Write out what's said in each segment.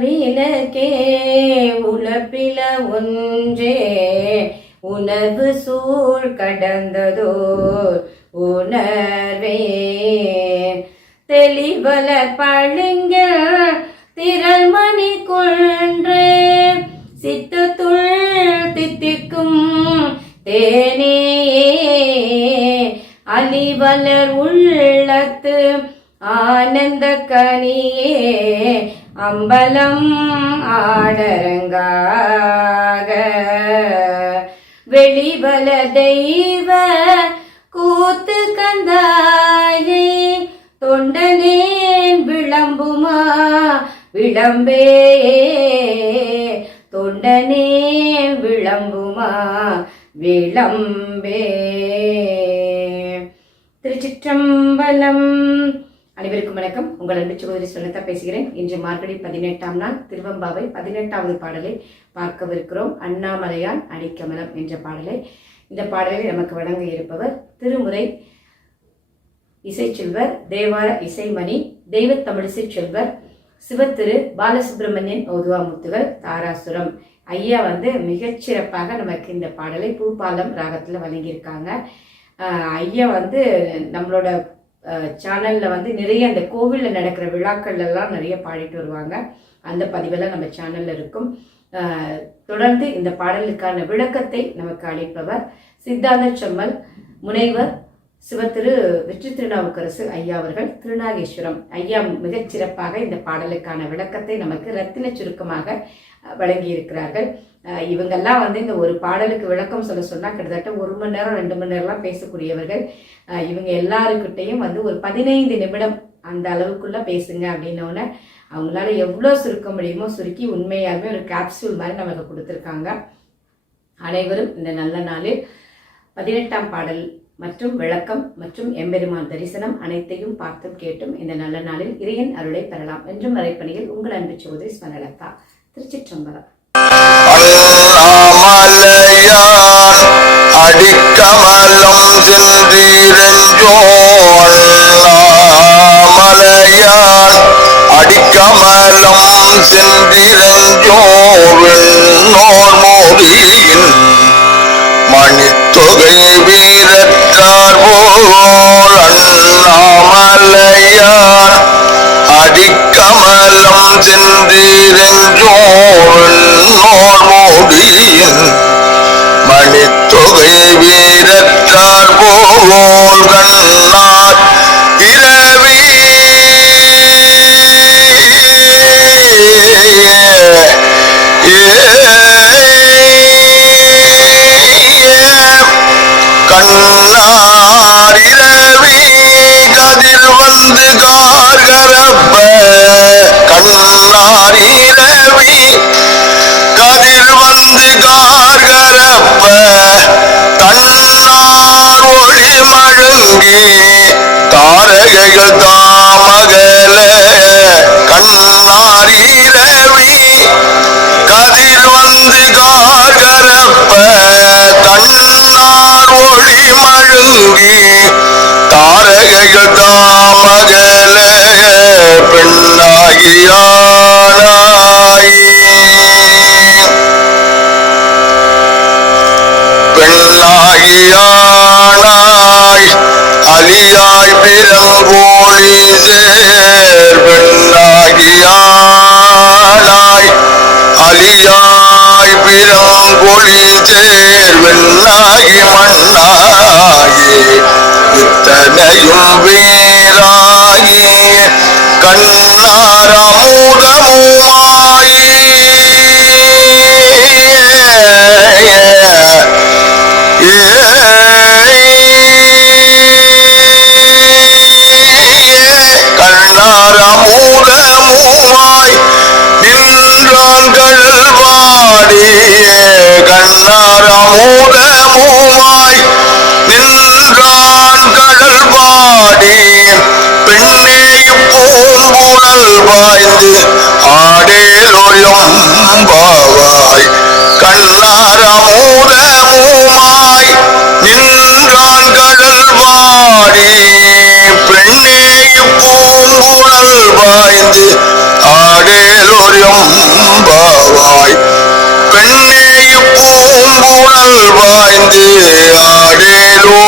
விளக்கே உலப்பில ஒன்றே உணர்வு சூழ் கடந்ததோர் உணர்வே தெளிவல பழுங்க திரள் மணி கொன்றே சித்தத்துள் தித்திக்கும் தேனே அலிவலர் உள்ளத்து ஆனந்த கனியே அம்பலம் ஆடரங்காக வெளிவல தெய்வ கூத்து கந்தாயே தொண்டனேன் விளம்புமா விளம்பே தொண்டனேன் விளம்புமா விளம்பே. திருச்சிற்றம்பலம். அனைவருக்கும் வணக்கம். உங்கள் அன்பு சகோதரி சுனதா பேசுகிறேன். இன்று மார்கழி 18ஆம் நாள் திருவம்பாவை 18வது பாடலை பார்க்கவிருக்கிறோம். அண்ணாமலையான் அடிக்கமலம் என்ற பாடலை. இந்த பாடலை நமக்கு வழங்க இருப்பவர் திருமுறை இசைச்செல்வர், தேவார இசைமணி, தெய்வ தமிழிசை செல்வர் சிவத்திரு பாலசுப்ரமணியன் ஓதுவாமுத்துகள், தாராசுரம். ஐயா மிகச்சிறப்பாக நமக்கு இந்த பாடலை பூபாலம் ராகத்தில் வழங்கியிருக்காங்க. ஐயா நம்மளோட சேனலில் நிறைய அந்த கோவிலில் நடக்கிற விழாக்கள் எல்லாம் நிறைய பாடிட்டு வருவாங்க. அந்த பதிவெல்லாம் நம்ம சேனலில் இருக்கும். தொடர்ந்து இந்த பாடலுக்கான விளக்கத்தை நமக்கு அளிப்பவர் சித்தாந்த செம்மல் முனைவர் சிவத்திரு வெற்றி திருநாவுக்கரசு ஐயா அவர்கள், திருநாகேஸ்வரம். ஐயா மிகச்சிறப்பாக இந்த பாடலுக்கான விளக்கத்தை நமக்கு ரத்தின சுருக்கமாக வழங்கி இருக்கிறார்கள். இவங்கெல்லாம் இந்த ஒரு பாடலுக்கு விளக்கம் சொன்னா கிட்டத்தட்ட 1 மணி நேரம் 2 மணி நேரம்லாம் பேசக்கூடியவர்கள். இவங்க எல்லாருக்கிட்டையும் ஒரு 15 நிமிடம் அந்த அளவுக்குள்ள பேசுங்க அப்படின்னோடனே அவங்களால எவ்வளோ சுருக்க முடியுமோ சுருக்கி உண்மையாலுமே ஒரு கேப்சூல் மாதிரி நமக்கு கொடுத்துருக்காங்க. அனைவரும் இந்த நல்ல நாளில் 18ஆம் பாடல் மற்றும் விளக்கம் மற்றும் எம்பெருமான் தரிசனம் அனைத்தையும் பார்த்தும் கேட்டும் இந்த நல்ல நாளில் இறையன் அருளை பெறலாம் என்றும் மறைப்பணியில் உங்கள் அன்பு சகோதரி ஸ்வனலதா. திருச்சிற்றம்பலம். அடிக்கமலம் சென்றீரஞ்சோ அண்ணாமலையான் அடிக்கமலம் சென்றீரஞ்சோ வெண்ணோர் மோதியின் மணித்தொகை வீரற்றார் போல் அண்ணாமலையான் அடிக்கமலம் சென்றீரஞ்சோ வெண்ணோர் மோதியின் மணித்தொகை வீரற்றார் போல் கண்ணார் இரவி கண்ணார் இரவி கதிர் கார்கரப்ப கண்ணார் இரவி கதிர் கார்கரப்ப தன்னார் ஒளி மழுங்கி தாரகைகள் தாமகல கண்ணார் இரவி கதிர் கார்கரப்ப தன்னார் ஒளி மழுங்கி தாரகைகள் தாமகல பெண்ணாகியானாய் பெண்ணாகியானாய் அலியாய் பிறங்கோழி சேர் பெண்ணாகியானாய் அலியாய் பிறங்கொழி சேர் வெண்ணாகி மண்ணாகி இத்தனையும் வீராகி கண்ணார் அமுதமுமாயி கண்ணார் அமுதமுமாய் நின்றான் கல்வாடி கண்ணார் அமுதமுமாய் நின்றான் கடல்பாடி பெண்ணே பூங்குழல் பாய்ந்து ஆடேலோயம் பாவாய் கண்ணார் அமுதமுமாய் நின்றான் கடல்பாடி பெண்ணே பூங்குழல் பாய்ந்து ஆடேலோயம் எம்பாவாய் பெண்ணே பூங்குழல் வாய்ந்து ஆடேலோ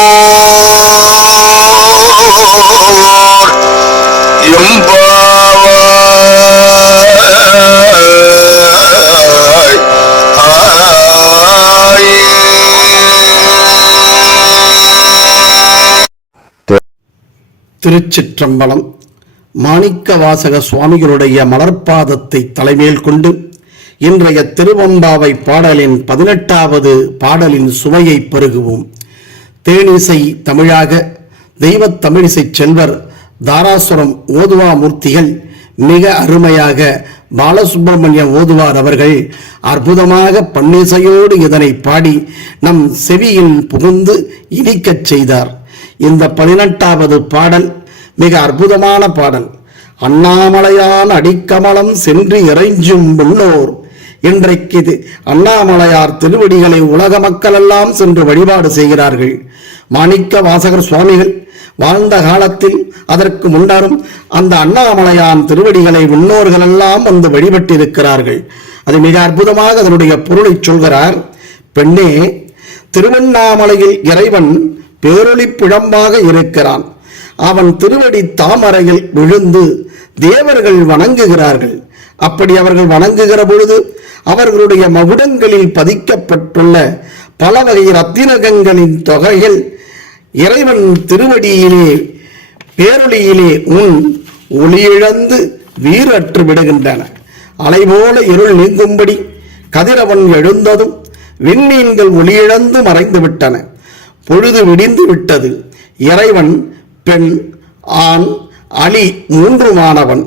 திருச்சிற்றம்பலம். மாணிக்கவாசக சுவாமிகளுடைய மலர்பாதத்தை தலைமேல் கொண்டு இன்றைய திருவம்பாவை பாடலின் 18வது பாடலின் சுவையை பருகுவோம். தேனிசை தமிழாக தெய்வத் தமிழிசை செல்வர் தாராசுரம் ஓதுவா மூர்த்திகள் மிக அருமையாக பாலசுப்பிரமணிய ஓதுவார் அவர்கள் அற்புதமாக பன்னிசையோடு இதனை பாடி நம் செவியில் புகுந்து இனிக்கச் செய்தார். இந்த 18வது பாடல் மிக அற்புதமான பாடல். அண்ணாமலையான் அடிக்கமலம் சென்று இறைஞ்சும் முன்னோர். இன்றைக்கு அண்ணாமலையார் திருவடிகளை உலக மக்கள் எல்லாம் சென்று வழிபாடு செய்கிறார்கள். மாணிக்க வாசகர் சுவாமிகள் வாழ்ந்த காலத்தில் அதற்கு முன்னரும் அந்த அண்ணாமலையான் திருவடிகளை முன்னோர்கள் எல்லாம் வந்து வழிபட்டிருக்கிறார்கள். அது மிக அற்புதமாக அதனுடைய பொருளை சொல்கிறார். பெண்ணே, திருவண்ணாமலையில் இறைவன் பேரொளி பிழம்பாக இருக்கிறான். அவன் திருவடி தாமரையில் விழுந்து தேவர்கள் வணங்குகிறார்கள். அப்படி அவர்கள் வணங்குகிற பொழுது அவர்களுடைய மகுடங்களில் பதிக்கப்பட்டுள்ள பல வகை ரத்தினகங்களின் தொகைகள் இறைவன் திருவடியிலே பேரொளியிலே ஒளியிழந்து வீரற்று விடுகின்றன. அலைபோல இருள் நீங்கும்படி கதிரவன் எழுந்ததும் விண்மீன்கள் ஒளியிழந்து மறைந்து விட்டன. பொழுது விடிந்து விட்டது. இறைவன் பெண், ஆண், அலி மூன்றுமானவன்.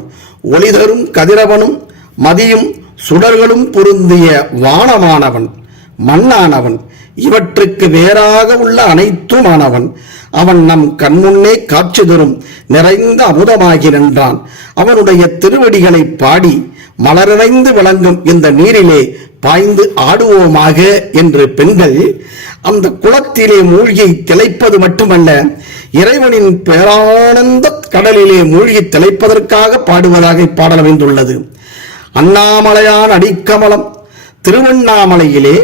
ஒளிதரும் கதிரவனும் மதியும் சுடர்களும் பொருந்திய வானமானவன், மண்ணானவன். இவற்றுக்கு வேறாக உள்ள அனைத்துமானவன். அவன் நம் கண்முன்னே காட்சி தரும் நிறைந்த அமுதமாகி நின்றான். அவனுடைய திருவடிகளை பாடி மலரிறைந்து விளங்கும் இந்த நீரிலே பாய்ந்து ஆடுவோமாக என்று பெண்கள் அந்த குளத்திலே மூழ்கி திளைப்பது மட்டுமல்ல, இறைவனின் பேரானந்த கடலிலே மூழ்கி திளைப்பதற்காக பாடுவதாக பாடல் அமைந்துள்ளது. அண்ணாமலையான் அடிக்கமலம். திருவண்ணாமலையிலே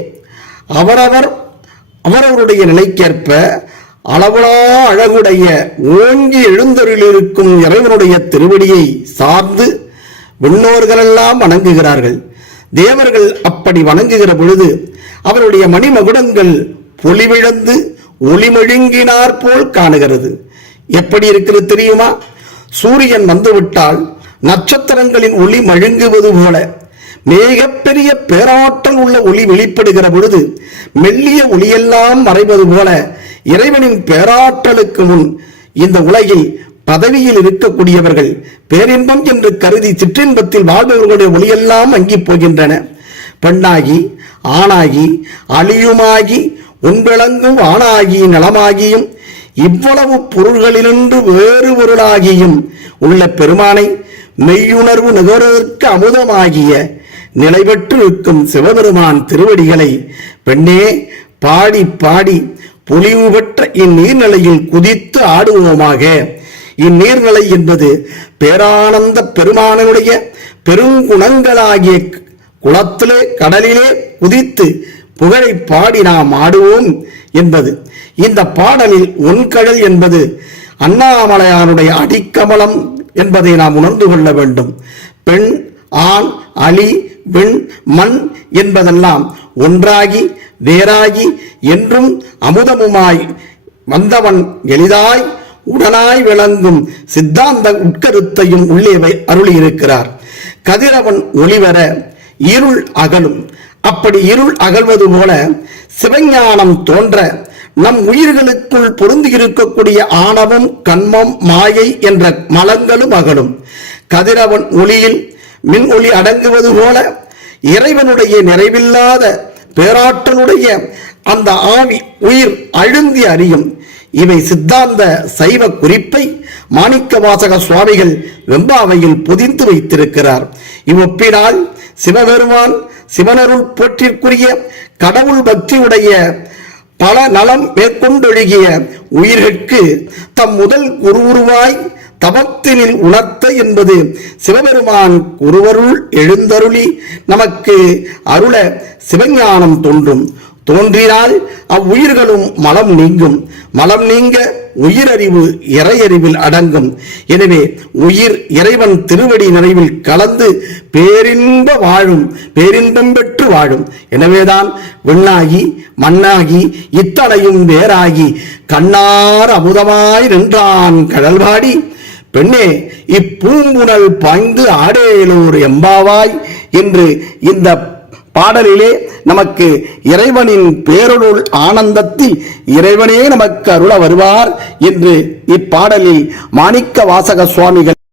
அவரவருடைய நிலைக்கேற்ப அளவுலா அழகுடைய ஓங்கி எழுந்தருளிருக்கும் இறைவனுடைய திருவடியை சார்ந்து விண்ணோர்களெல்லாம் வணங்குகிறார்கள். தேவர்கள் அப்படி வணங்குகிற பொழுது அவருடைய மணிமகுடங்கள் பொலிவிழந்து ஒளிமழுங்கினார் போல் காணுகிறது. எப்படி இருக்கிறது தெரியுமா? சூரியன் வந்துவிட்டால் நட்சத்திரங்களின் ஒளி மழுங்குவது போல மிகப்பெரிய பேராற்றல் உள்ள ஒளி வெளிப்படுகிற பொழுது மெல்லிய ஒளியெல்லாம் மறைவது போல இறைவனின் பேராற்றலுக்கு முன் இந்த உலகில் பதவியில் இருக்கக்கூடியவர்கள் பேரின்பம் என்று கருதி சிற்றின்பத்தில் வாழ்பவர்களுடைய ஒளியெல்லாம் அங்கி போகின்றன. பெண்ணாகி ஆணாகி அழியுமாகி உன்விளங்கும் ஆணாகி நலமாகியும் இவ்வளவு பொருள்களினின்று வேறு பொருளாகியும் உள்ள பெருமானை மெய்யுணர்வு நுகர்வதற்கு அமுதமாகிய நிலை பெற்று இருக்கும் சிவபெருமான் திருவடிகளை பெண்ணே பாடி பாடி பொலிவு பெற்ற இந்நீர்நிலையில் குதித்து ஆடுவோமாக. இந்நீர்நிலை என்பது பேரானந்த பெருமானுடைய பெருங்குணங்களாகிய குளத்திலே கடலிலே குதித்து புகழை பாடி நாம் ஆடுவோம் என்பது. இந்த பாடலில் ஒன்கடல் என்பது அண்ணாமலையானுடைய அடிக்கமலம் என்பதை நாம் உணர்ந்து கொள்ள வேண்டும். பெண், ஆண், அலி, விண், மண் என்பதெல்லாம் ஒன்றாகி வேறாகி என்றும் அமுதமுமாய் வந்தவன் எளிதாய் உடனாய் விளங்கும் சித்தாந்த உட்கருத்தையும் உள்ளே அருளியிருக்கிறார். கதிரவன் ஒளிவர இருள் அகலும். அப்படி இருள் அகல்வது போல சிவஞானம் தோன்ற நம் உயிர்களுக்குள் பொருந்தி இருக்கக்கூடிய ஆணவம், கண்மம், மாயை என்ற மலங்களும் அகலும். கதிரவன் ஒளியில் மின் ஒளி அடங்குவது போல இறைவனுடைய நிறைவில்லாத பேராற்றலுடைய அந்த ஆவி உயிர் அழுந்தி அறியும். இவை சித்தாந்த சைவ குறிப்பை மாணிக்கவாசக சுவாமிகள் வெம்பாவையில் பொதிந்து வைத்திருக்கிறார். இவ்வொப்பினால் சிவபெருமான் சிவனருள் போற்றிற்குரிய கடவுள் பக்தியுடைய பல நலம் மேற்கொண்டொழுகிய உயிர்களுக்கு தம் முதல் குருவுருவாய் தவத்தினில் உணர்த்த என்பது சிவபெருமான் ஒருவருள் எழுந்தருளி நமக்கு அருள சிவஞானம் தோன்றினால் அவ்வுயிர்களும் மலம் நீங்கும். மலம் நீங்க உயிரறிவு இறையறிவில் அடங்கும். எனவே உயிர் இறைவன் திருவடி நிறைவில் கலந்து பேரின்பம் பெற்று வாழும். எனவேதான் விண்ணாகி மண்ணாகி இத்தனையும் வேறாகி கண்ணார் அமுதமாய் நின்றான் கடல்வாடி பெண்ணே இப்பூம்புணல் பாய்ந்து ஆடேலோர் எம்பாவாய் என்று இந்த பாடலிலே நமக்கு இறைவனின் பேரருள் ஆனந்தத்தில் இறைவனே நமக்கு அருள வருவார் என்று இப்பாடலில் மாணிக்க வாசக சுவாமிகள்